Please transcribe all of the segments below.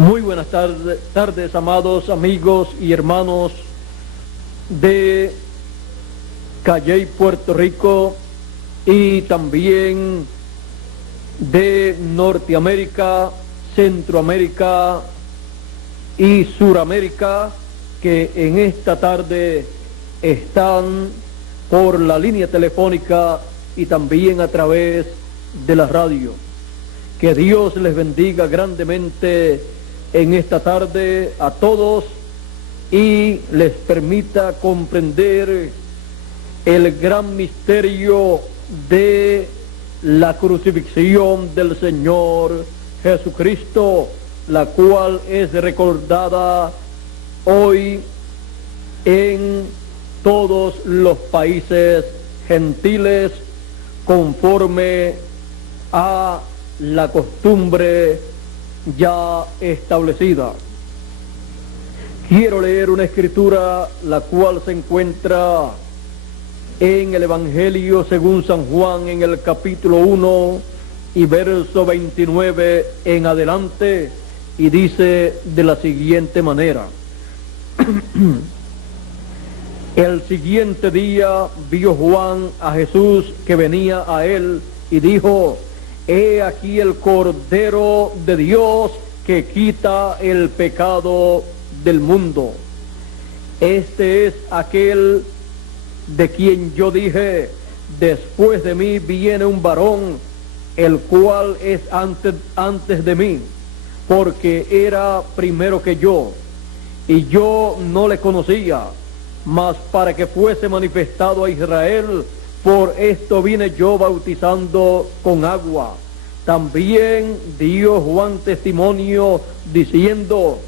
Muy buenas tardes, amados amigos y hermanos de Calley, Puerto Rico, y también de Norteamérica, Centroamérica y Suramérica, que en esta tarde están por la línea telefónica y también a través de la radio. Que Dios les bendiga grandemente en esta tarde a todos y les permita comprender el gran misterio de la crucifixión del Señor Jesucristo, la cual es recordada hoy en todos los países gentiles conforme a la costumbre ya establecida. Quiero leer una escritura la cual se encuentra en el Evangelio según San Juan, en el capítulo 1 y verso 29 en adelante, y dice de la siguiente manera: El siguiente día vio Juan a Jesús que venía a él y dijo: He aquí el Cordero de Dios que quita el pecado del mundo. Este es aquel de quien yo dije: después de mí viene un varón, el cual es antes de mí, porque era primero que yo, y yo no le conocía, mas para que fuese manifestado a Israel, por esto vine yo bautizando con agua. También dio Juan testimonio diciendo: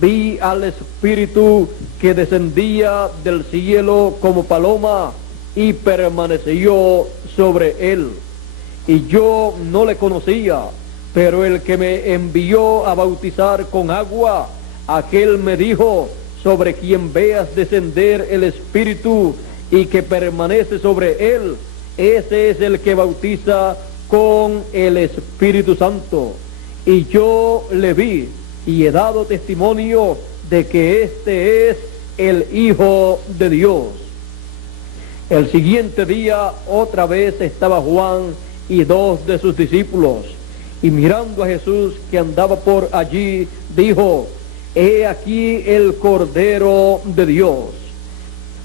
vi al Espíritu que descendía del cielo como paloma y permaneció sobre él. Y yo no le conocía, pero el que me envió a bautizar con agua, aquel me dijo: sobre quien veas descender el Espíritu y que permanece sobre él, ese es el que bautiza con el Espíritu Santo. Y yo le vi y he dado testimonio de que este es el Hijo de Dios. El siguiente día otra vez estaba Juan y dos de sus discípulos, y mirando a Jesús que andaba por allí, dijo: He aquí el Cordero de Dios.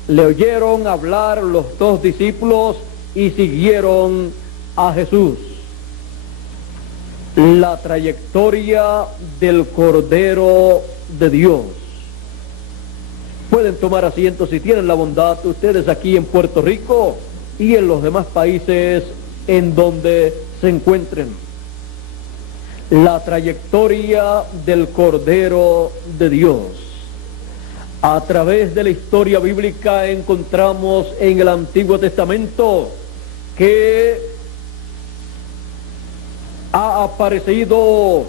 Le oyeron hablar los dos discípulos y siguieron a Jesús. La trayectoria del Cordero de Dios. Pueden tomar asiento si tienen la bondad, ustedes aquí en Puerto Rico y en los demás países en donde se encuentren. La trayectoria del Cordero de Dios. A través de la historia bíblica encontramos en el Antiguo Testamento que ha aparecido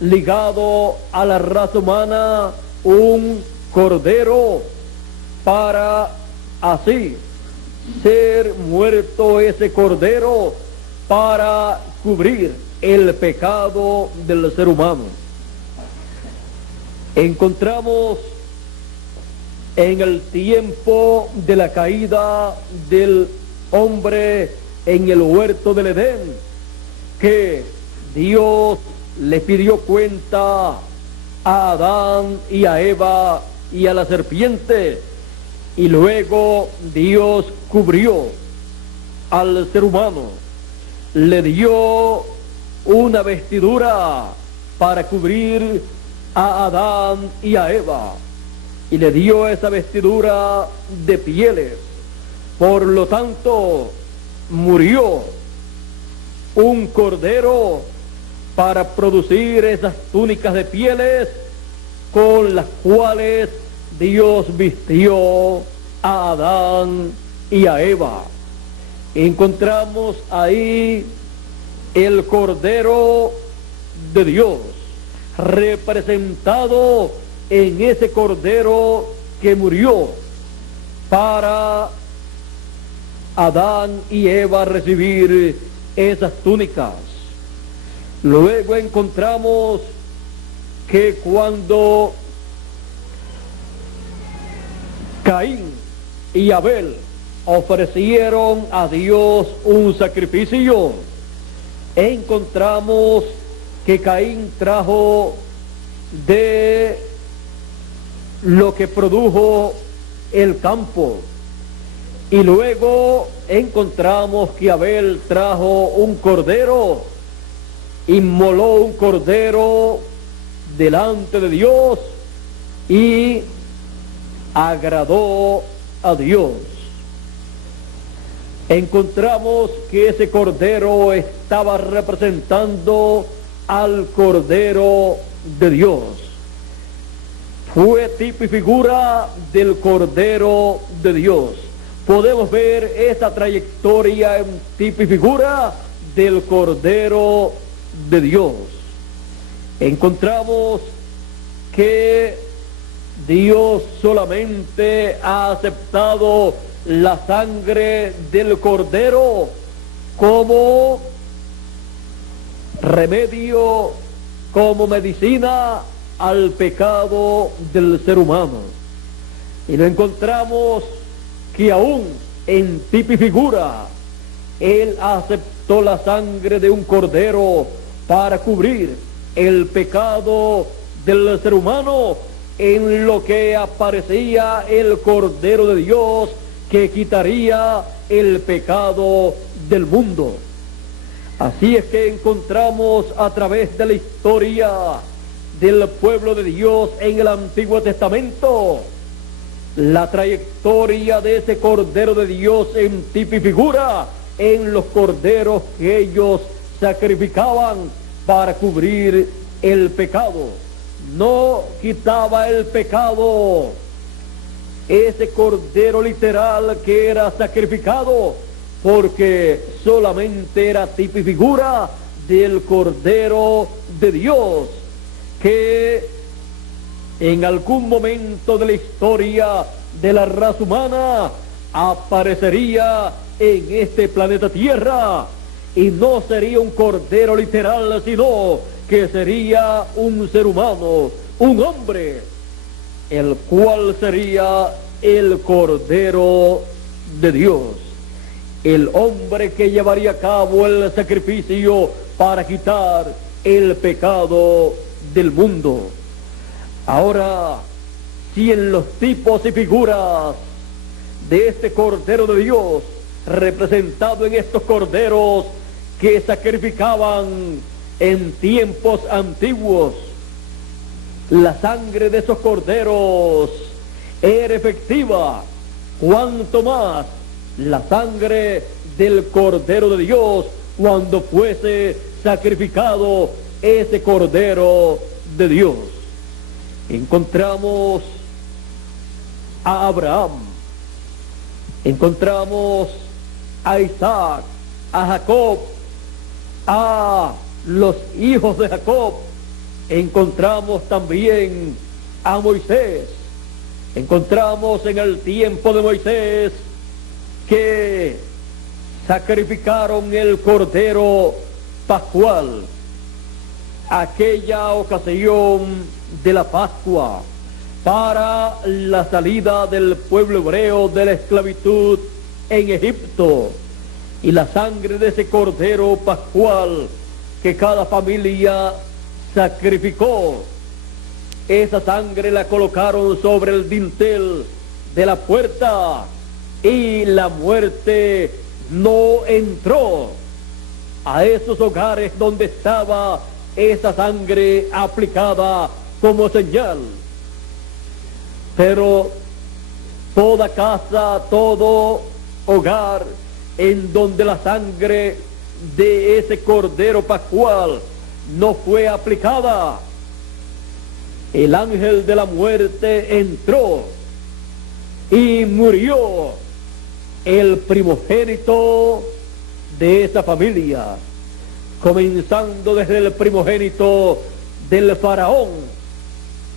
ligado a la raza humana un cordero para así ser muerto ese cordero para cubrir el pecado del ser humano. Encontramos en el tiempo de la caída del hombre en el huerto del Edén que Dios le pidió cuenta a Adán y a Eva y a la serpiente, y luego Dios cubrió al ser humano, le dio una vestidura para cubrir a Adán y a Eva, y le dio esa vestidura de pieles. Por lo tanto, murió un cordero para producir esas túnicas de pieles con las cuales Dios vistió a Adán y a Eva. Encontramos ahí el Cordero de Dios representado en ese Cordero que murió para Adán y Eva recibir esas túnicas. Luego encontramos que cuando Caín y Abel ofrecieron a Dios un sacrificio, encontramos que Caín trajo de lo que produjo el campo, y luego encontramos que Abel trajo un cordero, inmoló un cordero delante de Dios y agradó a Dios. Encontramos que ese cordero estaba representando al Cordero de Dios. Fue tipo y figura del Cordero de Dios. Podemos ver esta trayectoria en tipo y figura del Cordero de Dios. Encontramos que Dios solamente ha aceptado la sangre del Cordero como remedio, como medicina al pecado del ser humano. Y lo encontramos que aún en tipo y figura Él aceptó la sangre de un cordero para cubrir el pecado del ser humano, en lo que aparecía el Cordero de Dios que quitaría el pecado del mundo. Así es que encontramos a través de la historia del pueblo de Dios en el Antiguo Testamento la trayectoria de ese Cordero de Dios en tipo y figura en los corderos que ellos sacrificaban para cubrir el pecado. No quitaba el pecado ese cordero literal que era sacrificado, porque solamente era tipo y figura del Cordero de Dios, que en algún momento de la historia de la raza humana aparecería en este planeta Tierra, y no sería un cordero literal, sino que sería un ser humano, un hombre, el cual sería el Cordero de Dios, el hombre que llevaría a cabo el sacrificio para quitar el pecado del mundo. Ahora, si en los tipos y figuras de este Cordero de Dios, representado en estos corderos que sacrificaban en tiempos antiguos, la sangre de esos corderos era efectiva, cuanto más la sangre del Cordero de Dios cuando fuese sacrificado ese Cordero de Dios. Encontramos a Abraham, encontramos a Isaac, a Jacob, a los hijos de Jacob, encontramos también a Moisés. Encontramos en el tiempo de Moisés que sacrificaron el cordero pascual, aquella ocasión de la Pascua, para la salida del pueblo hebreo de la esclavitud en Egipto. Y la sangre de ese cordero pascual que cada familia sacrificó, esa sangre la colocaron sobre el dintel de la puerta, y la muerte no entró a esos hogares donde estaba esa sangre aplicada como señal. Pero toda casa, todo hogar en donde la sangre de ese cordero pascual no fue aplicada, el ángel de la muerte entró y murió el primogénito de esa familia, comenzando desde el primogénito del faraón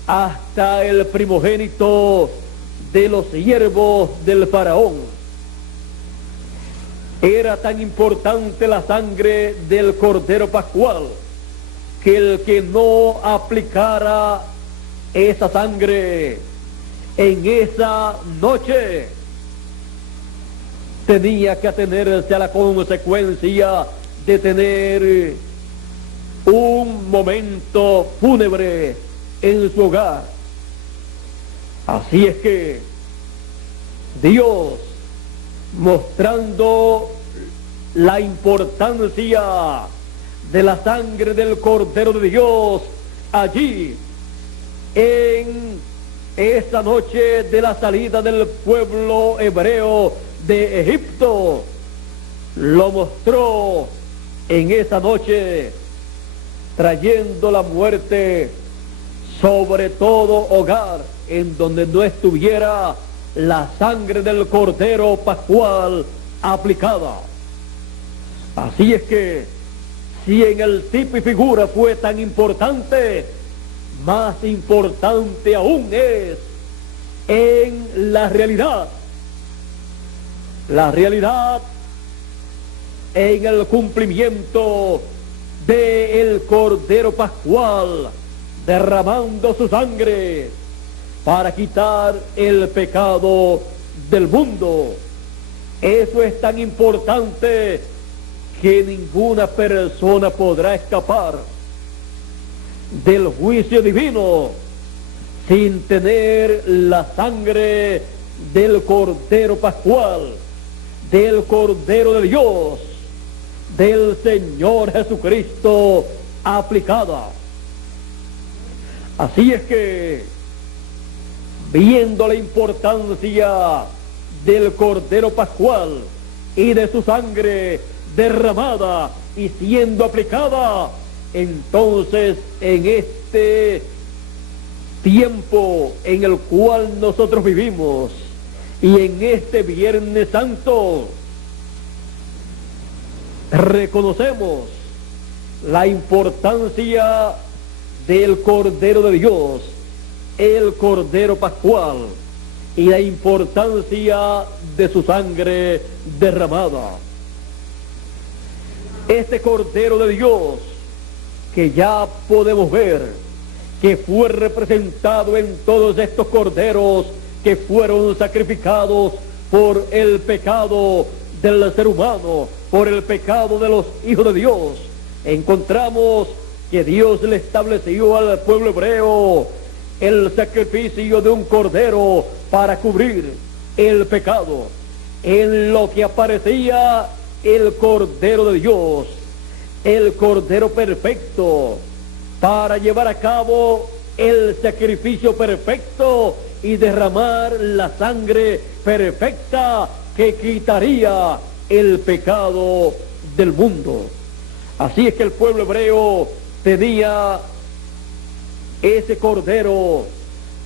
hasta el primogénito de los siervos del faraón. Era tan importante la sangre del cordero pascual que el que no aplicara esa sangre en esa noche tenía que atenerse a la consecuencia de tener un momento fúnebre en su hogar. Así es que Dios, mostrando la importancia de la sangre del Cordero de Dios allí en esa noche de la salida del pueblo hebreo de Egipto, lo mostró en esa noche, trayendo la muerte sobre todo hogar en donde no estuviera la sangre del Cordero Pascual aplicada. Así es que, si en el tipo y figura fue tan importante, más importante aún es en la realidad en el cumplimiento del Cordero Pascual, derramando su sangre para quitar el pecado del mundo. Eso es tan importante que ninguna persona podrá escapar del juicio divino sin tener la sangre del Cordero Pascual, del Cordero de Dios, del Señor Jesucristo aplicada. Así es que, viendo la importancia del Cordero Pascual y de su sangre derramada y siendo aplicada, entonces en este tiempo en el cual nosotros vivimos y en este Viernes Santo, reconocemos la importancia del Cordero de Dios, el Cordero Pascual, y la importancia de su sangre derramada. Este Cordero de Dios, que ya podemos ver que fue representado en todos estos corderos que fueron sacrificados por el pecado del ser humano, por el pecado de los hijos de Dios, encontramos que Dios le estableció al pueblo hebreo el sacrificio de un cordero para cubrir el pecado, en lo que aparecía el Cordero de Dios, el Cordero perfecto, para llevar a cabo el sacrificio perfecto y derramar la sangre perfecta que quitaría el pecado del mundo. Así es que el pueblo hebreo tenía ese cordero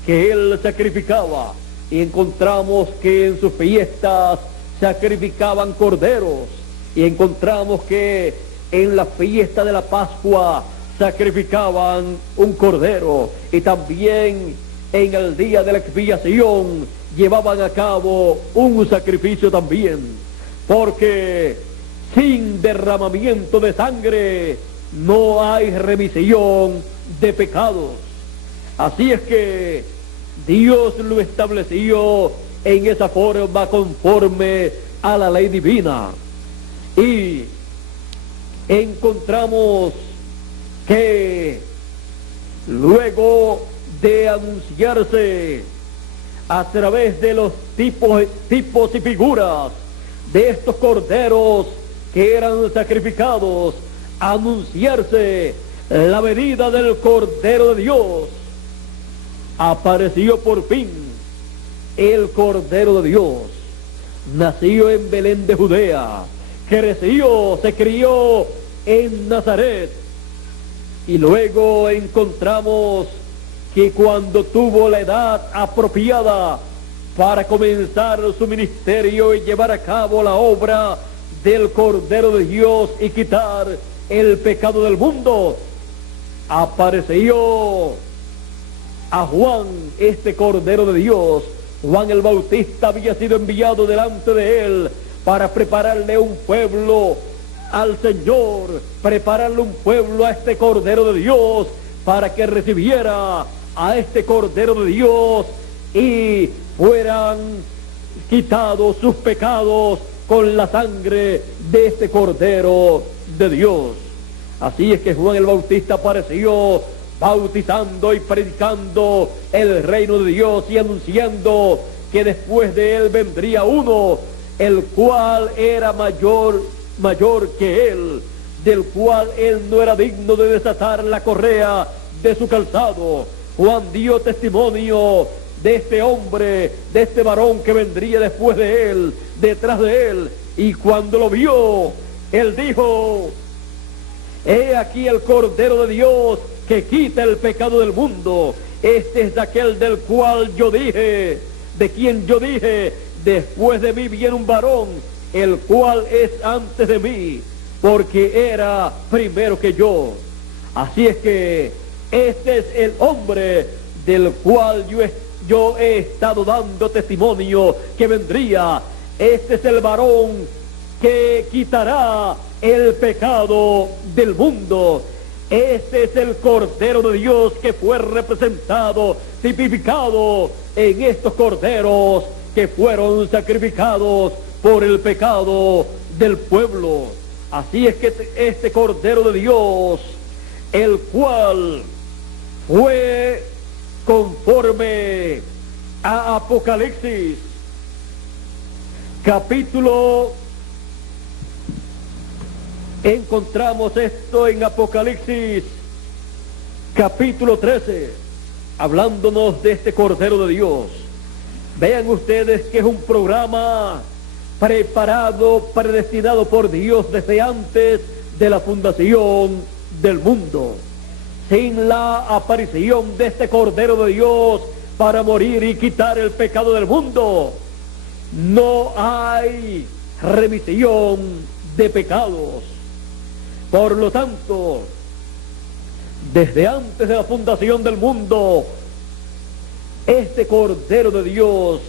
que él sacrificaba, y encontramos que en sus fiestas sacrificaban corderos, y encontramos que en la fiesta de la Pascua sacrificaban un cordero, y también en el día de la expiación llevaban a cabo un sacrificio también, porque sin derramamiento de sangre no hay remisión de pecados. Así es que Dios lo estableció en esa forma conforme a la ley divina, y encontramos que luego de anunciarse a través de los tipos y figuras de estos corderos que eran sacrificados, anunciarse la venida del Cordero de Dios, apareció por fin el Cordero de Dios. Nació en Belén de Judea, creció, se crió en Nazaret, y luego encontramos que cuando tuvo la edad apropiada para comenzar su ministerio y llevar a cabo la obra del Cordero de Dios y quitar el pecado del mundo, apareció a Juan, este Cordero de Dios. Juan el Bautista había sido enviado delante de él para prepararle un pueblo al Señor, prepararle un pueblo a este Cordero de Dios, para que recibiera a este Cordero de Dios y fueran quitados sus pecados con la sangre de este Cordero de Dios. Así es que Juan el Bautista apareció bautizando y predicando el reino de Dios y anunciando que después de él vendría uno, el cual era mayor que él, del cual él no era digno de desatar la correa de su calzado. Juan dio testimonio de este hombre, de este varón que vendría después de él, detrás de él, y cuando lo vio, él dijo: he aquí el Cordero de Dios que quita el pecado del mundo. Este es de aquel del cual yo dije, de quien yo dije, después de mí viene un varón, el cual es antes de mí, porque era primero que yo. Así es que este es el hombre del cual yo he estado dando testimonio que vendría. Este es el varón que quitará el pecado del mundo. Este es el Cordero de Dios que fue representado, tipificado en estos corderos que fueron sacrificados por el pecado del pueblo. Así es que este Cordero de Dios, el cual fue conforme a Apocalipsis, capítulo, encontramos esto en Apocalipsis, capítulo 13, hablándonos de este Cordero de Dios. Vean ustedes que es un programa preparado, predestinado por Dios desde antes de la fundación del mundo. Sin la aparición de este Cordero de Dios para morir y quitar el pecado del mundo, no hay remisión de pecados. Por lo tanto, desde antes de la fundación del mundo, este Cordero de Dios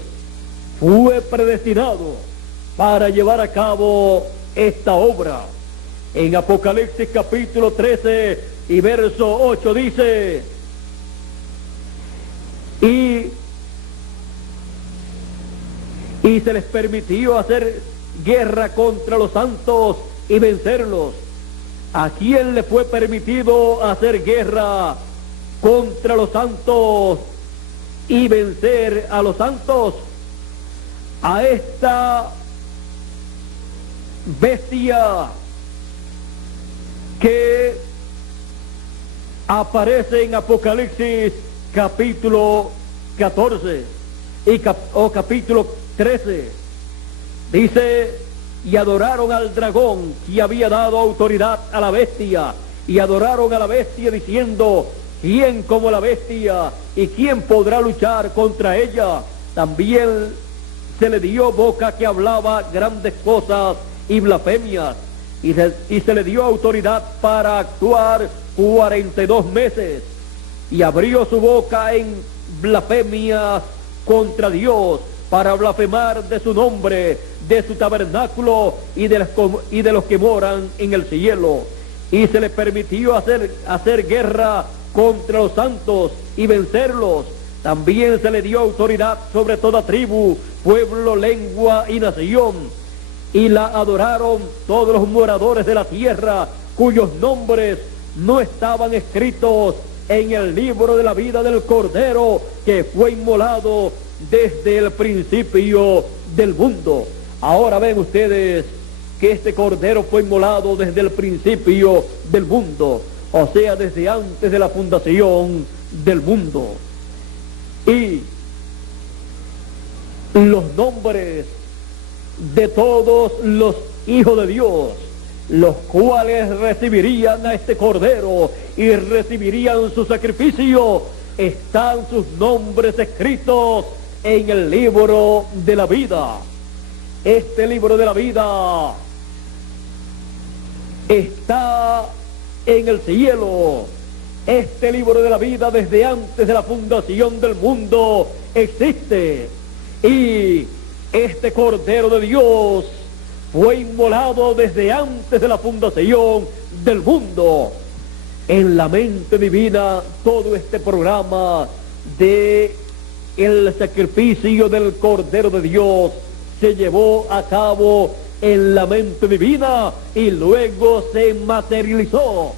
fue predestinado para llevar a cabo esta obra. En Apocalipsis capítulo 13 y verso 8 dice: y se les permitió hacer guerra contra los santos y vencerlos. ¿A quién le fue permitido hacer guerra contra los santos y vencer a los santos? A esta bestia que aparece en Apocalipsis capítulo 14 o capítulo 13. Dice: y adoraron al dragón que había dado autoridad a la bestia, y adoraron a la bestia diciendo: ¿quién como la bestia? ¿Y quién podrá luchar contra ella? También se le dio boca que hablaba grandes cosas y blasfemias, y se le dio autoridad para actuar 42 meses, y abrió su boca en blasfemias contra Dios, para blasfemar de su nombre, de su tabernáculo y de los que moran en el cielo. Y se le permitió hacer guerra contra los santos y vencerlos. También se le dio autoridad sobre toda tribu, pueblo, lengua y nación. Y la adoraron todos los moradores de la tierra, cuyos nombres no estaban escritos en el libro de la vida del Cordero que fue inmolado desde el principio del mundo. Ahora ven ustedes que este Cordero fue inmolado desde el principio del mundo, o sea, desde antes de la fundación del mundo. Y los nombres de todos los hijos de Dios, los cuales recibirían a este Cordero y recibirían su sacrificio, están sus nombres escritos en el libro de la vida. Este libro de la vida está en el cielo. Este libro de la vida desde antes de la fundación del mundo existe. Y este Cordero de Dios fue inmolado desde antes de la fundación del mundo. En la mente divina, todo este programa de el sacrificio del Cordero de Dios se llevó a cabo en la mente divina y luego se materializó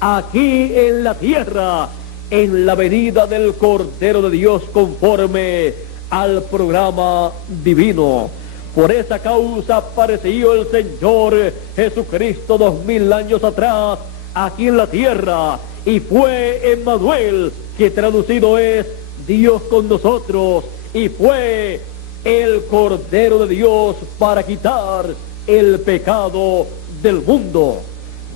aquí en la tierra, en la venida del Cordero de Dios conforme al programa divino. Por esa causa apareció el Señor Jesucristo 2000 años atrás aquí en la tierra, y fue Emmanuel, que traducido es Dios con nosotros, y fue el Cordero de Dios para quitar el pecado del mundo.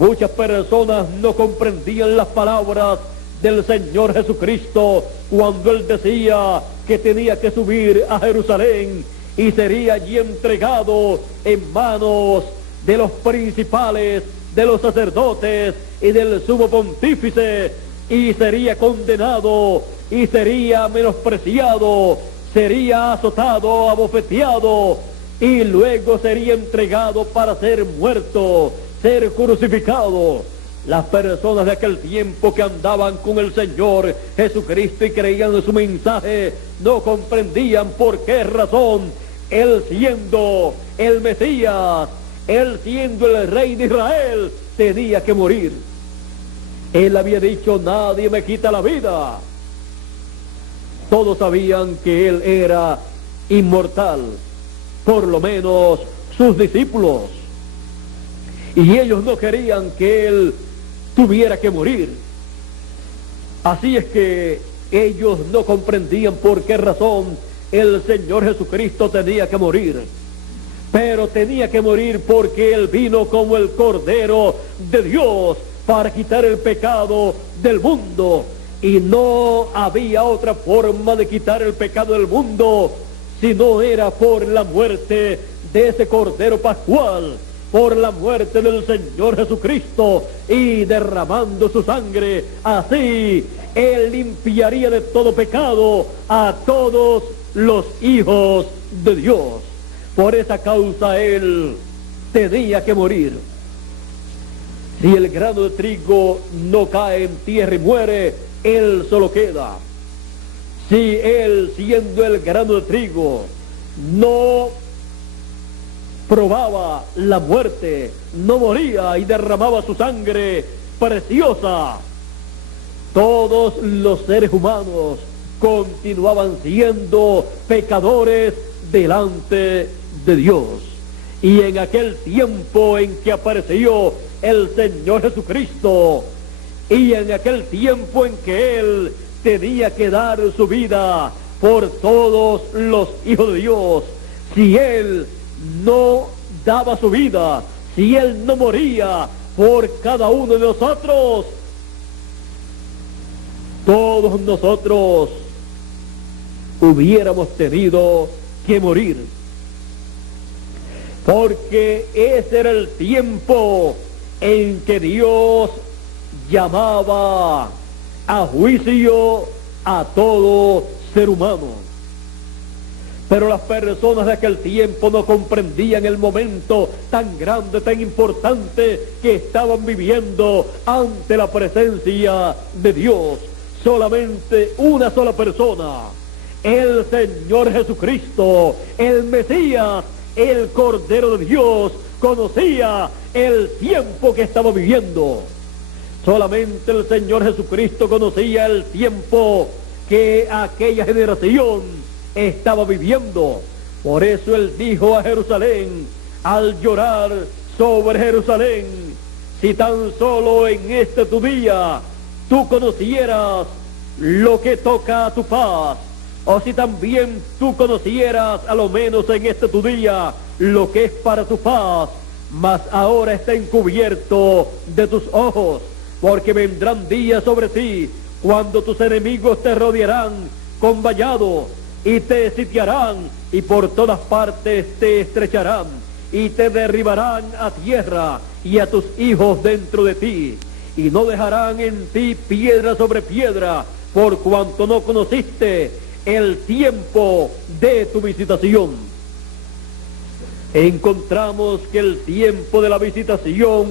Muchas personas no comprendían las palabras del Señor Jesucristo cuando Él decía que tenía que subir a Jerusalén y sería allí entregado en manos de los principales, de los sacerdotes y del sumo pontífice, y sería condenado y sería menospreciado, sería azotado, abofeteado, y luego sería entregado para ser muerto, ser crucificado. Las personas de aquel tiempo que andaban con el Señor Jesucristo y creían en su mensaje no comprendían por qué razón Él, siendo el Mesías, Él siendo el Rey de Israel, tenía que morir. Él había dicho: nadie me quita la vida. Todos sabían que Él era inmortal, por lo menos sus discípulos, y ellos no querían que Él tuviera que morir. Así es que ellos no comprendían por qué razón el Señor Jesucristo tenía que morir. Pero tenía que morir porque Él vino como el Cordero de Dios para quitar el pecado del mundo. Y no había otra forma de quitar el pecado del mundo si no era por la muerte de ese Cordero Pascual, por la muerte del Señor Jesucristo, y derramando su sangre. Así Él limpiaría de todo pecado a todos los hijos de Dios. Por esa causa Él tenía que morir. Si el grano de trigo no cae en tierra y muere, Él solo queda. Si Él, siendo el grano de trigo, no probaba la muerte, no moría y derramaba su sangre preciosa, todos los seres humanos continuaban siendo pecadores delante de Dios. Y en aquel tiempo en que apareció el Señor Jesucristo, y en aquel tiempo en que Él tenía que dar su vida por todos los hijos de Dios, si Él no daba su vida, si Él no moría por cada uno de nosotros, todos nosotros hubiéramos tenido que morir. Porque ese era el tiempo en que Dios llamaba a juicio a todo ser humano. Pero las personas de aquel tiempo no comprendían el momento tan grande, tan importante que estaban viviendo ante la presencia de Dios. Solamente una sola persona, el Señor Jesucristo, el Mesías, el Cordero de Dios, conocía el tiempo que estaba viviendo. Solamente el Señor Jesucristo conocía el tiempo que aquella generación estaba viviendo. Por eso Él dijo a Jerusalén, al llorar sobre Jerusalén: si tan solo en este tu día tú conocieras lo que toca a tu paz, o si también tú conocieras a lo menos en este tu día lo que es para tu paz, mas ahora está encubierto de tus ojos, porque vendrán días sobre ti cuando tus enemigos te rodearán con vallado y te sitiarán, y por todas partes te estrecharán y te derribarán a tierra y a tus hijos dentro de ti, y no dejarán en ti piedra sobre piedra, por cuanto no conociste el tiempo de tu visitación. encontramos que el tiempo de la visitación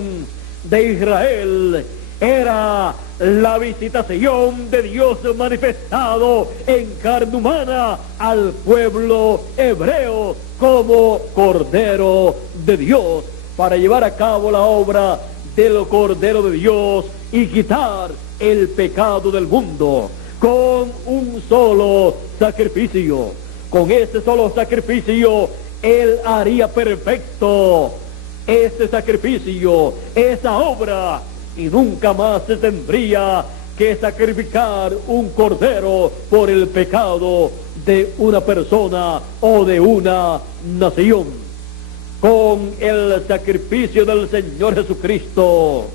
de Israel era la visitación de Dios manifestado en carne humana al pueblo hebreo como Cordero de Dios, para llevar a cabo la obra del Cordero de Dios y quitar el pecado del mundo con un solo sacrificio. Con ese solo sacrificio Él haría perfecto ese sacrificio, esa obra, y nunca más se tendría que sacrificar un cordero por el pecado de una persona o de una nación. Con el sacrificio del Señor Jesucristo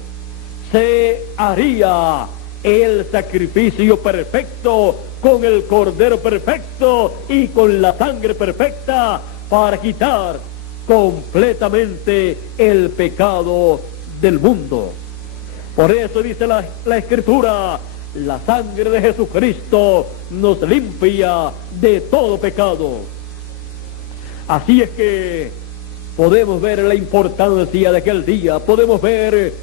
se haría el sacrificio perfecto, con el cordero perfecto y con la sangre perfecta, para quitar completamente el pecado del mundo. Por eso dice la Escritura: la sangre de Jesucristo nos limpia de todo pecado. Así es que podemos ver la importancia de aquel día, podemos ver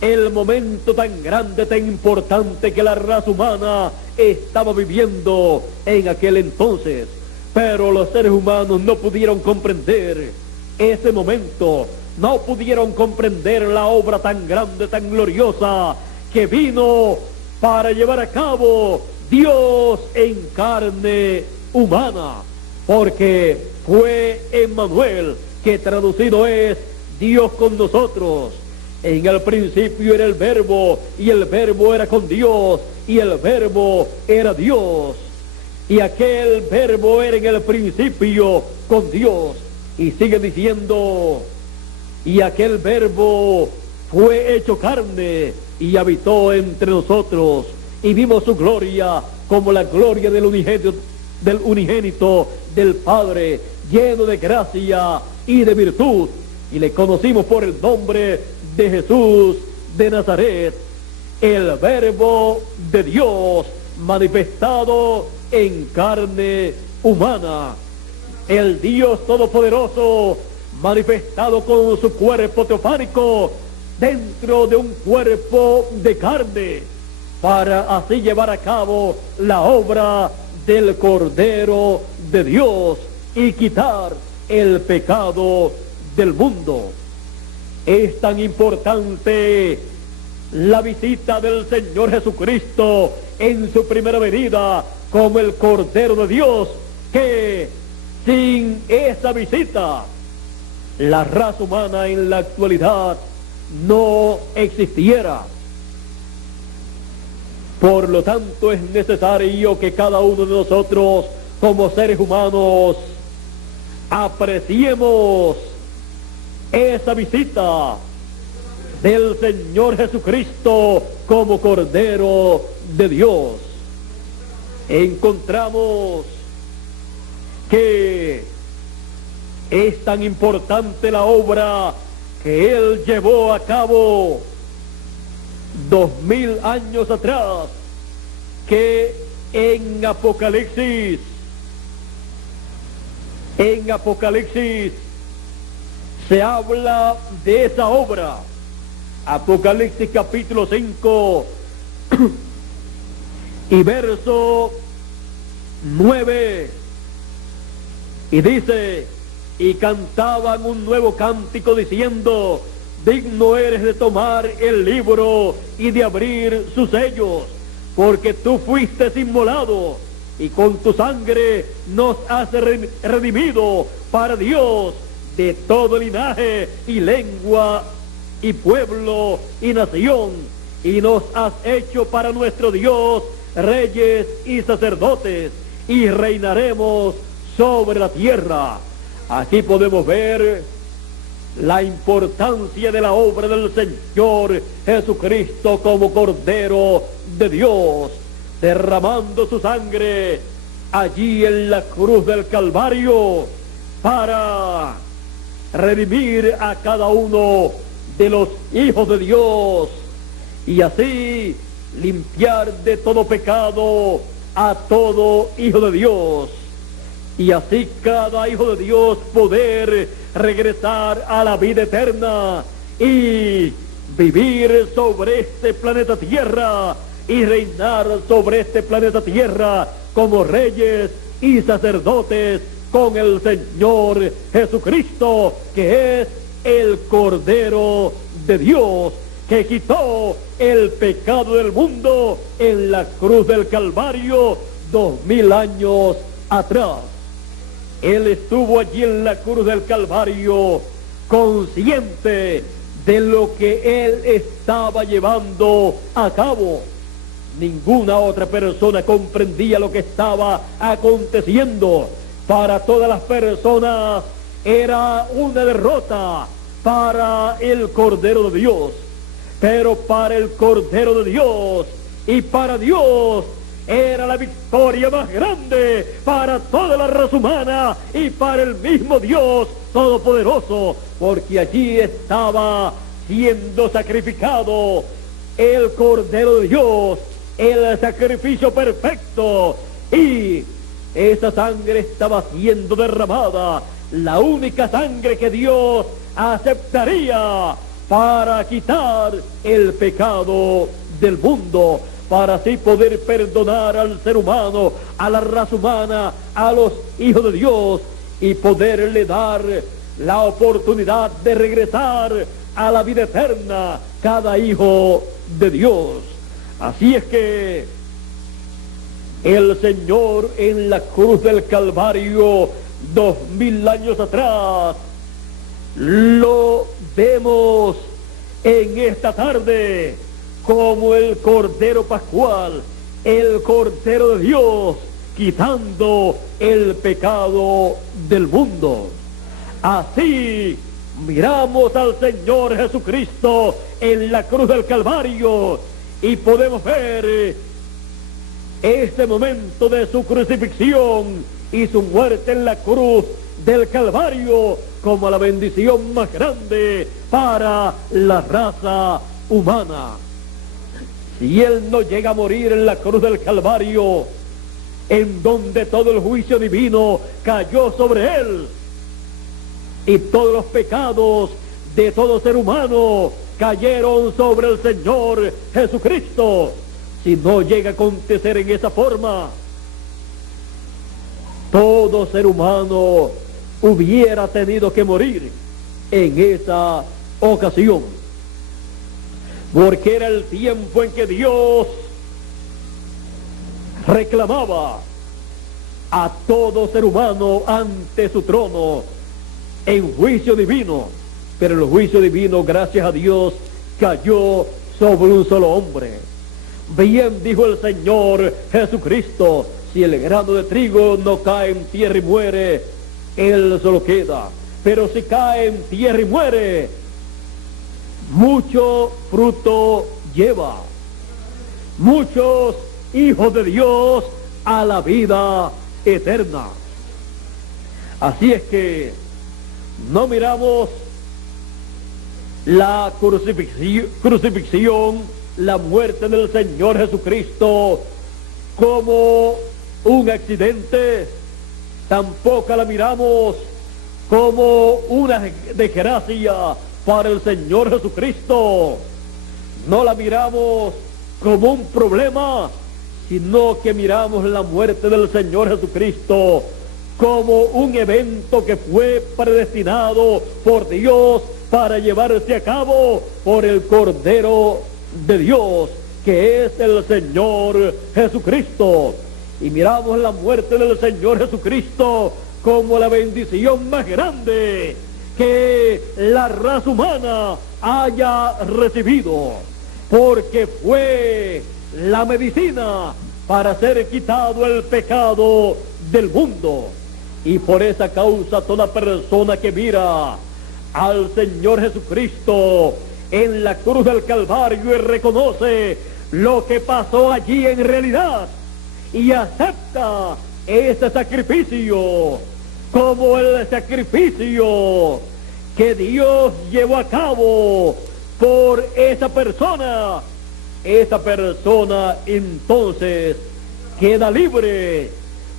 el momento tan grande, tan importante que la raza humana estaba viviendo en aquel entonces. Pero los seres humanos no pudieron comprender ese momento, no pudieron comprender la obra tan grande, tan gloriosa que vino para llevar a cabo Dios en carne humana, porque fue Emmanuel, que traducido es Dios con nosotros. En el principio era el Verbo, y el Verbo era con Dios, y el Verbo era Dios. Y aquel Verbo era en el principio con Dios. Y sigue diciendo: y aquel Verbo fue hecho carne y habitó entre nosotros, y vimos su gloria como la gloria del unigénito del Padre, lleno de gracia y de virtud. Y le conocimos por el nombre de Jesús de Nazaret, el Verbo de Dios manifestado en carne humana, el Dios Todopoderoso manifestado con su cuerpo teofánico dentro de un cuerpo de carne, para así llevar a cabo la obra del Cordero de Dios y quitar el pecado del mundo. Es tan importante la visita del Señor Jesucristo en su primera venida como el Cordero de Dios, que sin esa visita la raza humana en la actualidad no existiera. Por lo tanto, es necesario que cada uno de nosotros como seres humanos apreciemos esa visita del Señor Jesucristo como Cordero de Dios. Encontramos que es tan importante la obra que Él llevó a cabo 2000 años atrás, que en Apocalipsis se habla de esa obra. Apocalipsis capítulo 5 y verso 9, y dice: y cantaban un nuevo cántico diciendo: digno eres de tomar el libro y de abrir sus sellos, porque tú fuiste inmolado y con tu sangre nos has redimido para Dios de todo linaje y lengua y pueblo y nación, y nos has hecho para nuestro Dios reyes y sacerdotes, y reinaremos sobre la tierra. Aquí podemos ver la importancia de la obra del Señor Jesucristo como Cordero de Dios, derramando su sangre allí en la cruz del Calvario para redimir a cada uno de los hijos de Dios y así limpiar de todo pecado a todo hijo de Dios, y así cada hijo de Dios poder regresar a la vida eterna y vivir sobre este planeta Tierra y reinar sobre este planeta Tierra como reyes y sacerdotes con el Señor Jesucristo, que es el Cordero de Dios, que quitó el pecado del mundo en la cruz del Calvario 2000 años atrás. Él estuvo allí en la cruz del Calvario consciente de lo que él estaba llevando a cabo. Ninguna otra persona comprendía lo que estaba aconteciendo. Para todas las personas era una derrota para el Cordero de Dios. Pero para el Cordero de Dios y para Dios era la victoria más grande para toda la raza humana y para el mismo Dios Todopoderoso, porque allí estaba siendo sacrificado el Cordero de Dios, el sacrificio perfecto, y esa sangre estaba siendo derramada, la única sangre que Dios aceptaría para quitar el pecado del mundo, para así poder perdonar al ser humano, a la raza humana, a los hijos de Dios, y poderle dar la oportunidad de regresar a la vida eterna cada hijo de Dios. Así es que el Señor en la cruz del Calvario 2000 años atrás lo vemos en esta tarde como el Cordero Pascual, el Cordero de Dios, quitando el pecado del mundo. Así miramos al Señor Jesucristo en la cruz del Calvario y podemos ver este momento de su crucifixión y su muerte en la cruz del Calvario como la bendición más grande para la raza humana. Si Él no llega a morir en la cruz del Calvario, en donde todo el juicio divino cayó sobre Él, y todos los pecados de todo ser humano cayeron sobre el Señor Jesucristo, si no llega a acontecer en esa forma, todo ser humano hubiera tenido que morir en esa ocasión, porque era el tiempo en que Dios reclamaba a todo ser humano ante su trono en juicio divino, pero el juicio divino, gracias a Dios, cayó sobre un solo hombre. Bien dijo el Señor Jesucristo: si el grano de trigo no cae en tierra y muere, él solo queda, pero si cae en tierra y muere, mucho fruto lleva. Muchos hijos de Dios a la vida eterna. Así es que no miramos la crucifixión, la muerte del Señor Jesucristo como un accidente, tampoco la miramos como una desgracia para el Señor Jesucristo, no la miramos como un problema, sino que miramos la muerte del Señor Jesucristo como un evento que fue predestinado por Dios para llevarse a cabo por el Cordero de Dios, que es el Señor Jesucristo. Y miramos la muerte del Señor Jesucristo como la bendición más grande que la raza humana haya recibido, porque fue la medicina para ser quitado el pecado del mundo. Y por esa causa toda persona que mira al Señor Jesucristo en la cruz del Calvario y reconoce lo que pasó allí en realidad y acepta ese sacrificio como el sacrificio que Dios llevó a cabo por esa persona entonces queda libre,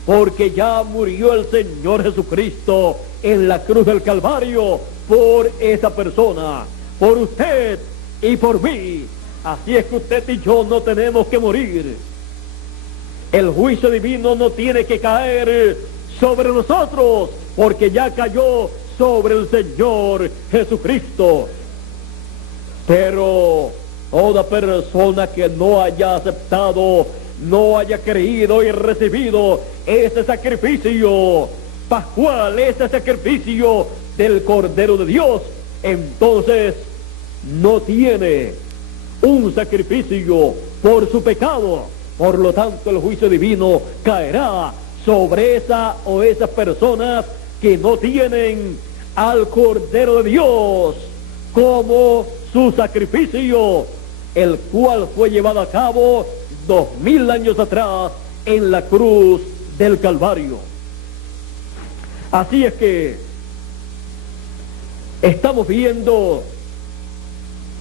porque ya murió el Señor Jesucristo en la cruz del Calvario por esa persona, por usted y por mí. Así es que usted y yo no tenemos que morir. El juicio divino no tiene que caer sobre nosotros, porque ya cayó sobre el Señor Jesucristo. Pero toda persona que no haya aceptado, no haya creído y recibido ese sacrificio pascual, ese sacrificio del Cordero de Dios, entonces no tiene un sacrificio por su pecado. Por lo tanto, el juicio divino caerá sobre esa o esas personas que no tienen al Cordero de Dios como su sacrificio, el cual fue llevado a cabo 2000 años atrás en la cruz del Calvario. Así es que estamos viendo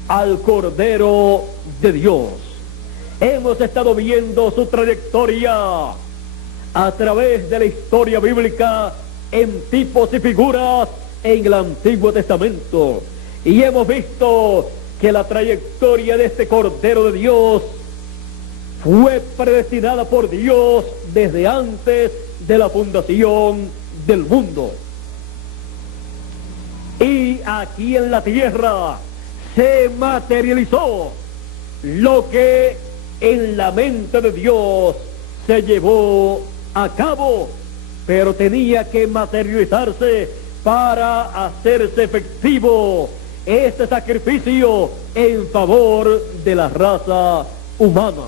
al Cordero de Dios. Hemos estado viendo su trayectoria a través de la historia bíblica en tipos y figuras en el Antiguo Testamento. Y hemos visto que la trayectoria de este Cordero de Dios fue predestinada por Dios desde antes de la fundación del mundo. Y aquí en la tierra se materializó lo que en la mente de Dios se llevó a cabo, pero tenía que materializarse para hacerse efectivo este sacrificio en favor de la raza humana.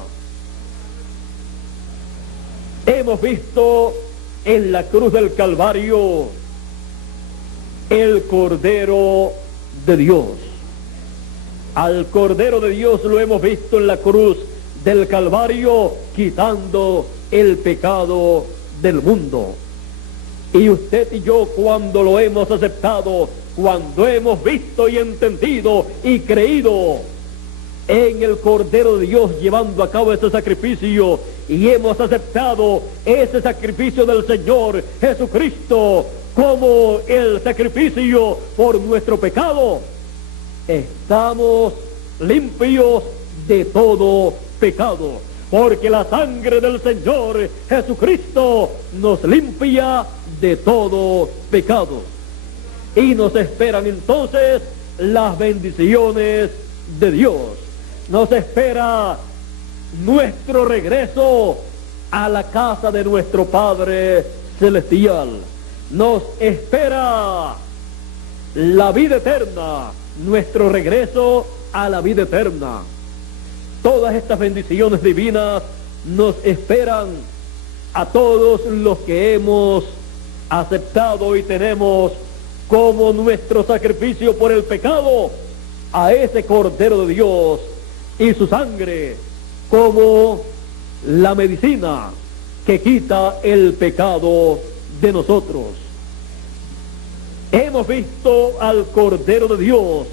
Hemos visto en la cruz del Calvario el Cordero de Dios. Al Cordero de Dios lo hemos visto en la cruz del Calvario, quitando el pecado del mundo. Y usted y yo, cuando lo hemos aceptado, cuando hemos visto y entendido y creído en el Cordero de Dios llevando a cabo ese sacrificio, y hemos aceptado ese sacrificio del Señor Jesucristo como el sacrificio por nuestro pecado, estamos limpios de todo pecado, porque la sangre del Señor Jesucristo nos limpia de todo pecado. Y nos esperan entonces las bendiciones de Dios. Nos espera nuestro regreso a la casa de nuestro Padre Celestial. Nos espera la vida eterna, nuestro regreso a la vida eterna. Todas estas bendiciones divinas nos esperan a todos los que hemos aceptado y tenemos como nuestro sacrificio por el pecado a ese Cordero de Dios y su sangre como la medicina que quita el pecado de nosotros. Hemos visto al Cordero de Dios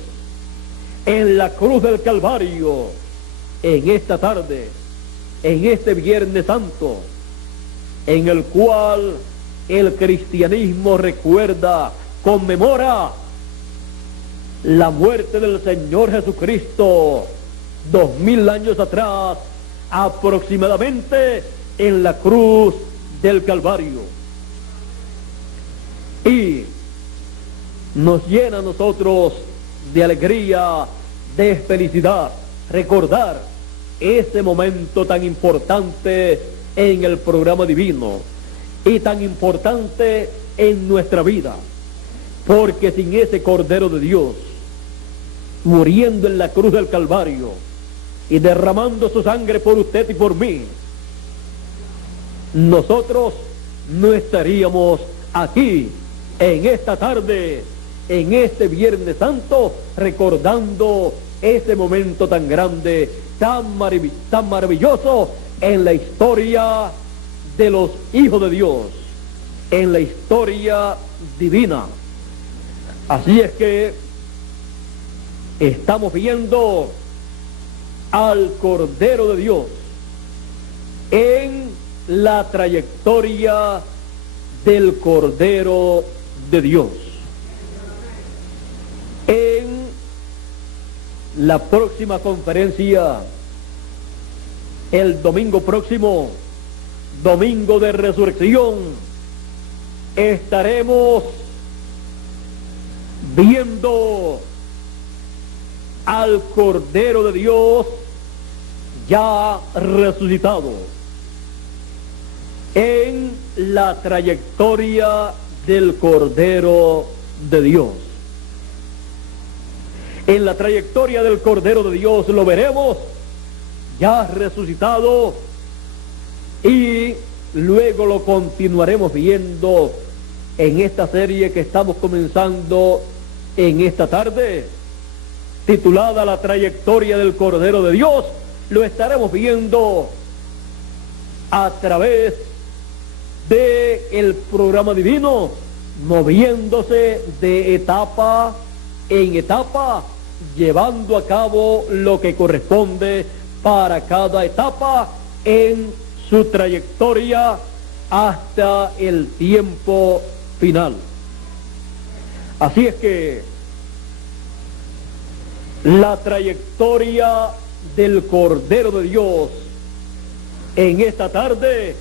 en la cruz del Calvario en esta tarde, en este Viernes Santo, en el cual el cristianismo recuerda, conmemora la muerte del Señor Jesucristo 2000 años atrás, aproximadamente en la cruz del Calvario. Y nos llena a nosotros de alegría, de felicidad, recordar ese momento tan importante en el programa divino y tan importante en nuestra vida, porque sin ese Cordero de Dios muriendo en la cruz del Calvario y derramando su sangre por usted y por mí, nosotros no estaríamos aquí en esta tarde, en este Viernes Santo, recordando ese momento tan grande, tan maravilloso en la historia de los hijos de Dios, en la historia divina. Así es que estamos viendo al Cordero de Dios en la trayectoria del Cordero de Dios. En la próxima conferencia, el domingo próximo, domingo de resurrección, estaremos viendo al Cordero de Dios ya resucitado en la trayectoria del Cordero de Dios. En la trayectoria del Cordero de Dios lo veremos ya resucitado y luego lo continuaremos viendo en esta serie que estamos comenzando en esta tarde, titulada La trayectoria del Cordero de Dios. Lo estaremos viendo a través del programa divino, moviéndose de etapa en etapa, llevando a cabo lo que corresponde para cada etapa en su trayectoria hasta el tiempo final. Así es que la trayectoria del Cordero de Dios en esta tarde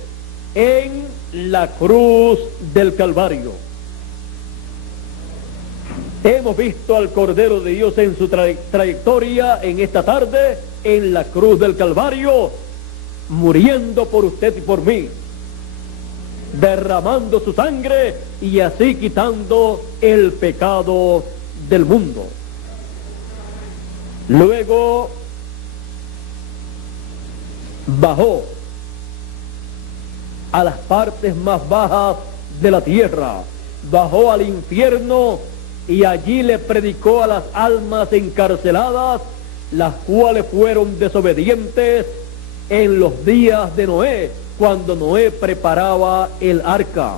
en la cruz del Calvario. Hemos visto al Cordero de Dios en su trayectoria en esta tarde en la cruz del Calvario, muriendo por usted y por mí, derramando su sangre y así quitando el pecado del mundo. Luego bajó a las partes más bajas de la tierra, bajó al infierno y allí le predicó a las almas encarceladas, las cuales fueron desobedientes en los días de Noé, cuando Noé preparaba el arca.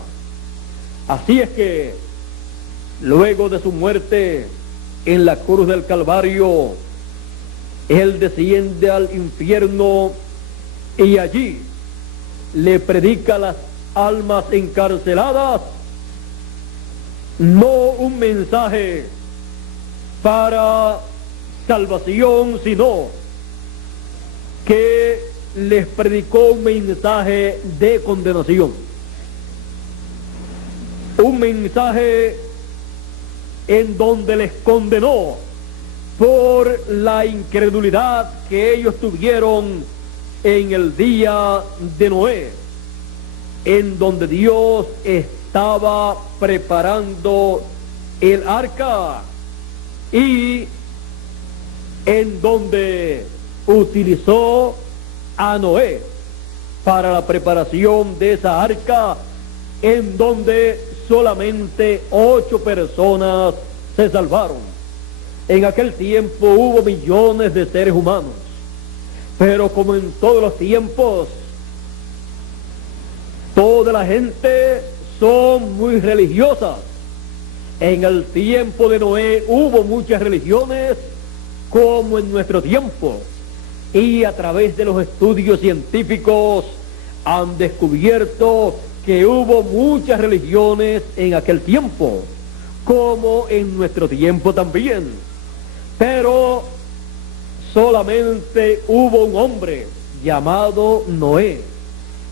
Así es que luego de su muerte en la cruz del Calvario, él desciende al infierno y allí le predica a las almas encarceladas no un mensaje para salvación, sino que les predicó un mensaje de condenación, un mensaje en donde les condenó por la incredulidad que ellos tuvieron en el día de Noé, en donde Dios estaba preparando el arca y en donde utilizó a Noé para la preparación de esa arca, en donde solamente 8 personas se salvaron. En aquel tiempo hubo millones de seres humanos, pero como en todos los tiempos, toda la gente son muy religiosas. En el tiempo de Noé hubo muchas religiones, como en nuestro tiempo, y a través de los estudios científicos han descubierto que hubo muchas religiones en aquel tiempo, como en nuestro tiempo también. Pero solamente hubo un hombre llamado Noé,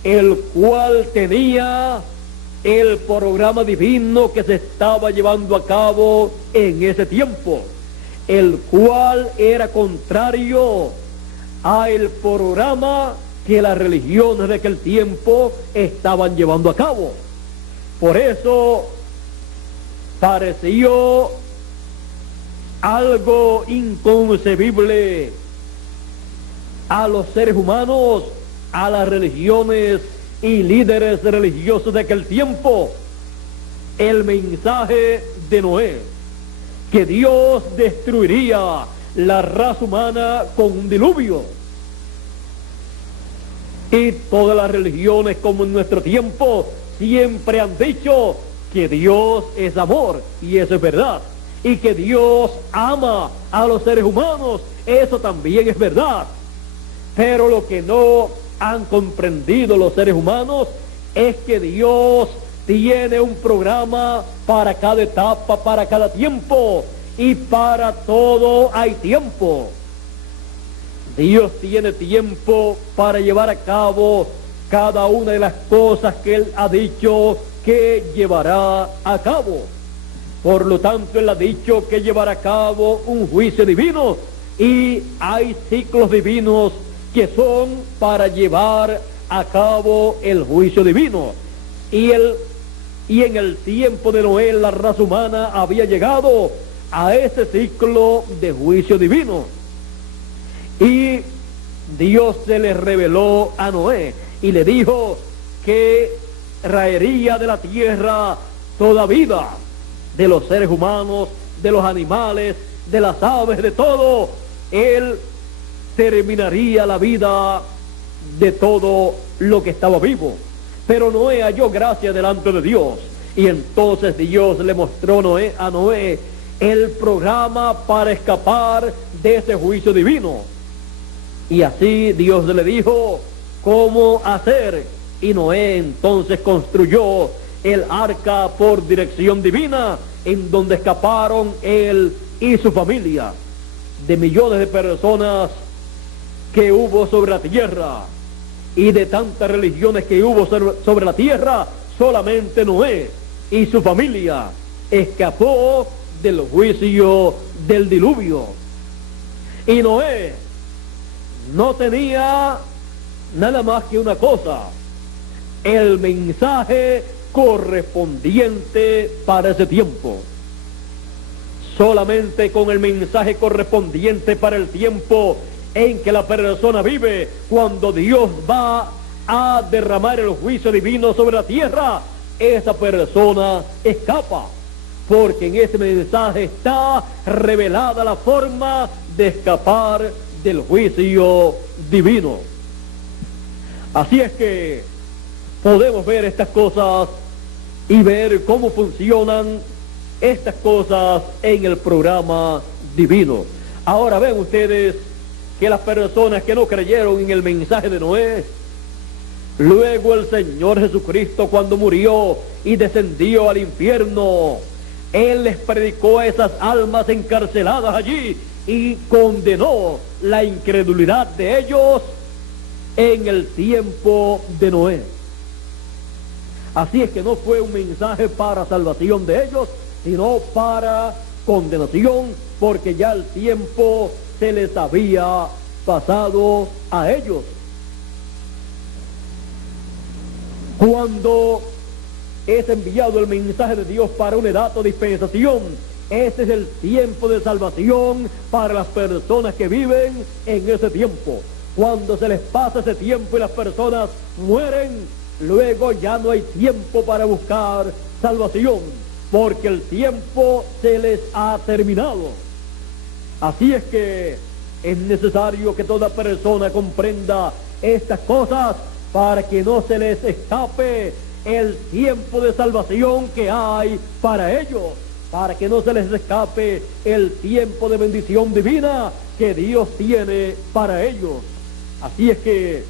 el cual tenía el programa divino que se estaba llevando a cabo en ese tiempo, el cual era contrario al programa que las religiones de aquel tiempo estaban llevando a cabo. Por eso pareció algo inconcebible a los seres humanos, a las religiones y líderes religiosos de aquel tiempo, el mensaje de Noé, que Dios destruiría la raza humana con un diluvio. Y todas las religiones, como en nuestro tiempo, siempre han dicho que Dios es amor, y eso es verdad, y que Dios ama a los seres humanos, eso también es verdad. Pero lo que no han comprendido los seres humanos es que Dios tiene un programa para cada etapa, para cada tiempo, y para todo hay tiempo. Dios tiene tiempo para llevar a cabo cada una de las cosas que Él ha dicho que llevará a cabo. Por lo tanto, Él ha dicho que llevará a cabo un juicio divino, y hay ciclos divinos que son para llevar a cabo el juicio divino. Y en el tiempo de Noé, la raza humana había llegado a ese ciclo de juicio divino. Y Dios se le reveló a Noé y le dijo que raería de la tierra toda vida, de los seres humanos, de los animales, de las aves, de todo. Él terminaría la vida de todo lo que estaba vivo. Pero Noé halló gracia delante de Dios, y entonces Dios le mostró a Noé el programa para escapar de ese juicio divino. Y así Dios le dijo cómo hacer, y Noé entonces construyó el arca por dirección divina, en donde escaparon él y su familia de millones de personas que hubo sobre la tierra, y de tantas religiones que hubo sobre la tierra. Solamente Noé y su familia escapó del juicio del diluvio. Y Noé no tenía nada más que una cosa: el mensaje correspondiente para ese tiempo. Solamente con el mensaje correspondiente para el tiempo en que la persona vive, cuando Dios va a derramar el juicio divino sobre la tierra, esa persona escapa, porque en ese mensaje está revelada la forma de escapar del juicio divino. Así es que podemos ver estas cosas y ver cómo funcionan estas cosas en el programa divino. Ahora ven ustedes que las personas que no creyeron en el mensaje de Noé, luego el Señor Jesucristo, cuando murió y descendió al infierno, Él les predicó a esas almas encarceladas allí y condenó la incredulidad de ellos en el tiempo de Noé. Así es que no fue un mensaje para salvación de ellos, sino para condenación, porque ya el tiempo se les había pasado a ellos. Cuando es enviado el mensaje de Dios para una edad o dispensación, ese es el tiempo de salvación para las personas que viven en ese tiempo. Cuando se les pasa ese tiempo y las personas mueren, luego ya no hay tiempo para buscar salvación, porque el tiempo se les ha terminado. Así es que es necesario que toda persona comprenda estas cosas para que no se les escape el tiempo de salvación que hay para ellos, para que no se les escape el tiempo de bendición divina que Dios tiene para ellos. Así es que,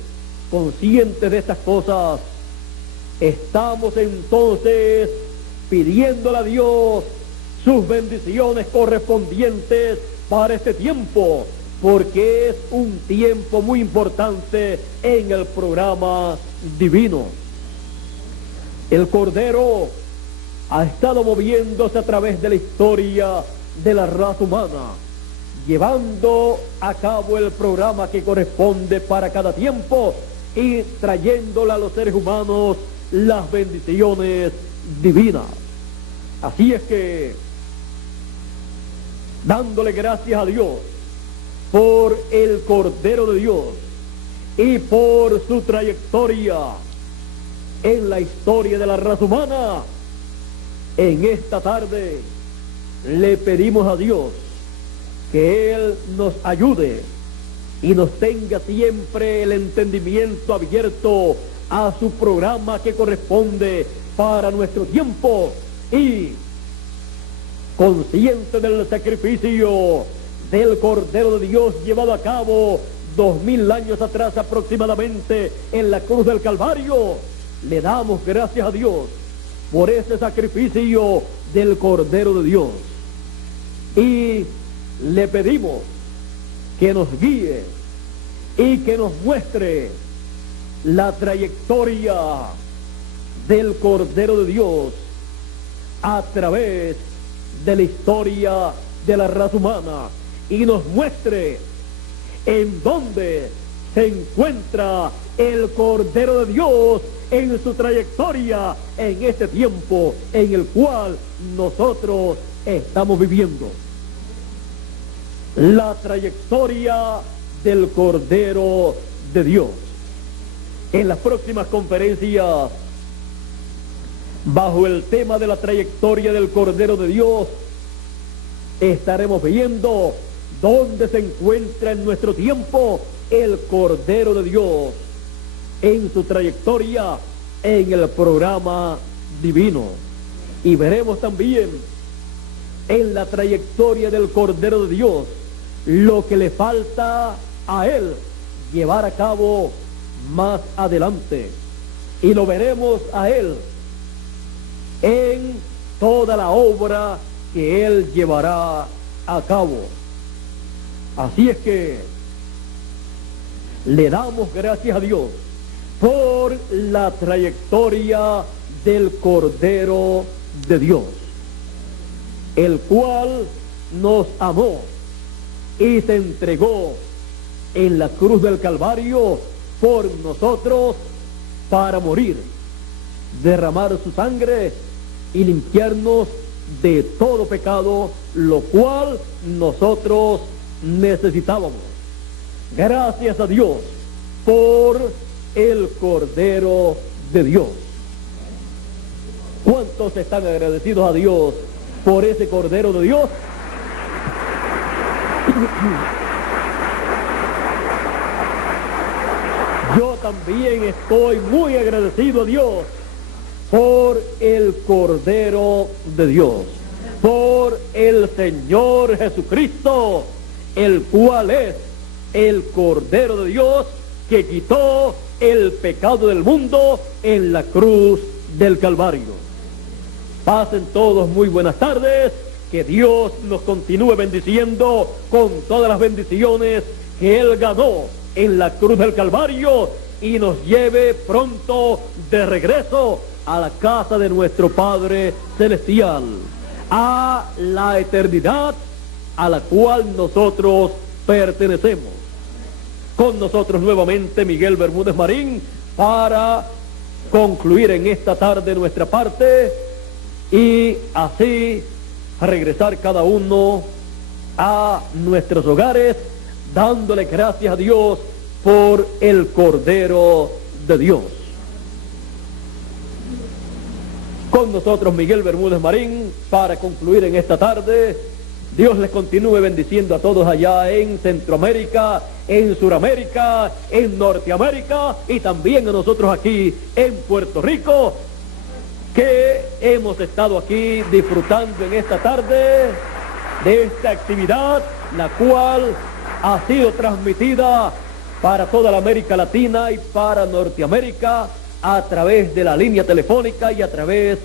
conscientes de estas cosas, estamos entonces pidiéndole a Dios sus bendiciones correspondientes para este tiempo, porque es un tiempo muy importante en el programa divino. El Cordero ha estado moviéndose a través de la historia de la raza humana, llevando a cabo el programa que corresponde para cada tiempo y trayéndole a los seres humanos las bendiciones divinas. Así es que, dándole gracias a Dios por el Cordero de Dios y por su trayectoria en la historia de la raza humana, en esta tarde le pedimos a Dios que Él nos ayude y nos tenga siempre el entendimiento abierto a su programa que corresponde para nuestro tiempo, y consciente del sacrificio del Cordero de Dios llevado a cabo 2000 años atrás aproximadamente en la cruz del Calvario, le damos gracias a Dios por ese sacrificio del Cordero de Dios. Y le pedimos que nos guíe y que nos muestre la trayectoria del Cordero de Dios a través de la historia de la raza humana, y nos muestre en dónde se encuentra el Cordero de Dios en su trayectoria en este tiempo en el cual nosotros estamos viviendo. La trayectoria del Cordero de Dios. En las próximas conferencias, bajo el tema de la trayectoria del Cordero de Dios, estaremos viendo dónde se encuentra en nuestro tiempo el Cordero de Dios en su trayectoria en el programa divino. Y veremos también en la trayectoria del Cordero de Dios lo que le falta a él llevar a cabo más adelante, y lo veremos a él en toda la obra que él llevará a cabo. Así es que le damos gracias a Dios por la trayectoria del Cordero de Dios, el cual nos amó y se entregó en la cruz del Calvario por nosotros para morir, derramar su sangre y limpiarnos de todo pecado, lo cual nosotros necesitábamos. Gracias a Dios por el Cordero de Dios. ¿Cuántos están agradecidos a Dios por ese Cordero de Dios? Yo también estoy muy agradecido a Dios por el Cordero de Dios, por el Señor Jesucristo, el cual es el Cordero de Dios que quitó el pecado del mundo en la cruz del Calvario. Pasen todos muy buenas tardes, que Dios nos continúe bendiciendo con todas las bendiciones que Él ganó en la cruz del Calvario, y nos lleve pronto de regreso a la casa de nuestro Padre Celestial, a la eternidad a la cual nosotros pertenecemos. Con nosotros nuevamente Miguel Bermúdez Marín para concluir en esta tarde nuestra parte y así regresar cada uno a nuestros hogares dándole gracias a Dios por el Cordero de Dios. Con nosotros Miguel Bermúdez Marín para concluir en esta tarde. Dios les continúe bendiciendo a todos allá en Centroamérica, en Suramérica, en Norteamérica y también a nosotros aquí en Puerto Rico, que hemos estado aquí disfrutando en esta tarde de esta actividad, la cual ha sido transmitida para toda la América Latina y para Norteamérica a través de la línea telefónica y a través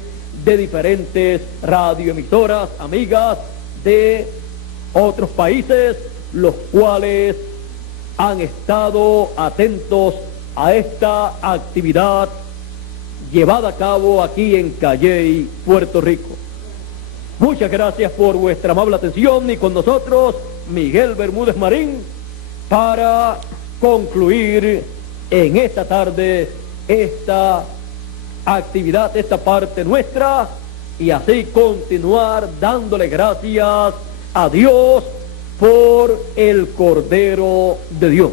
de diferentes radioemisoras amigas de otros países, los cuales han estado atentos a esta actividad llevada a cabo aquí en Calley, Puerto Rico. Muchas gracias por vuestra amable atención, y con nosotros Miguel Bermúdez Marín para concluir en esta tarde esta actividad, esta parte nuestra, y así continuar dándole gracias a Dios por el Cordero de Dios.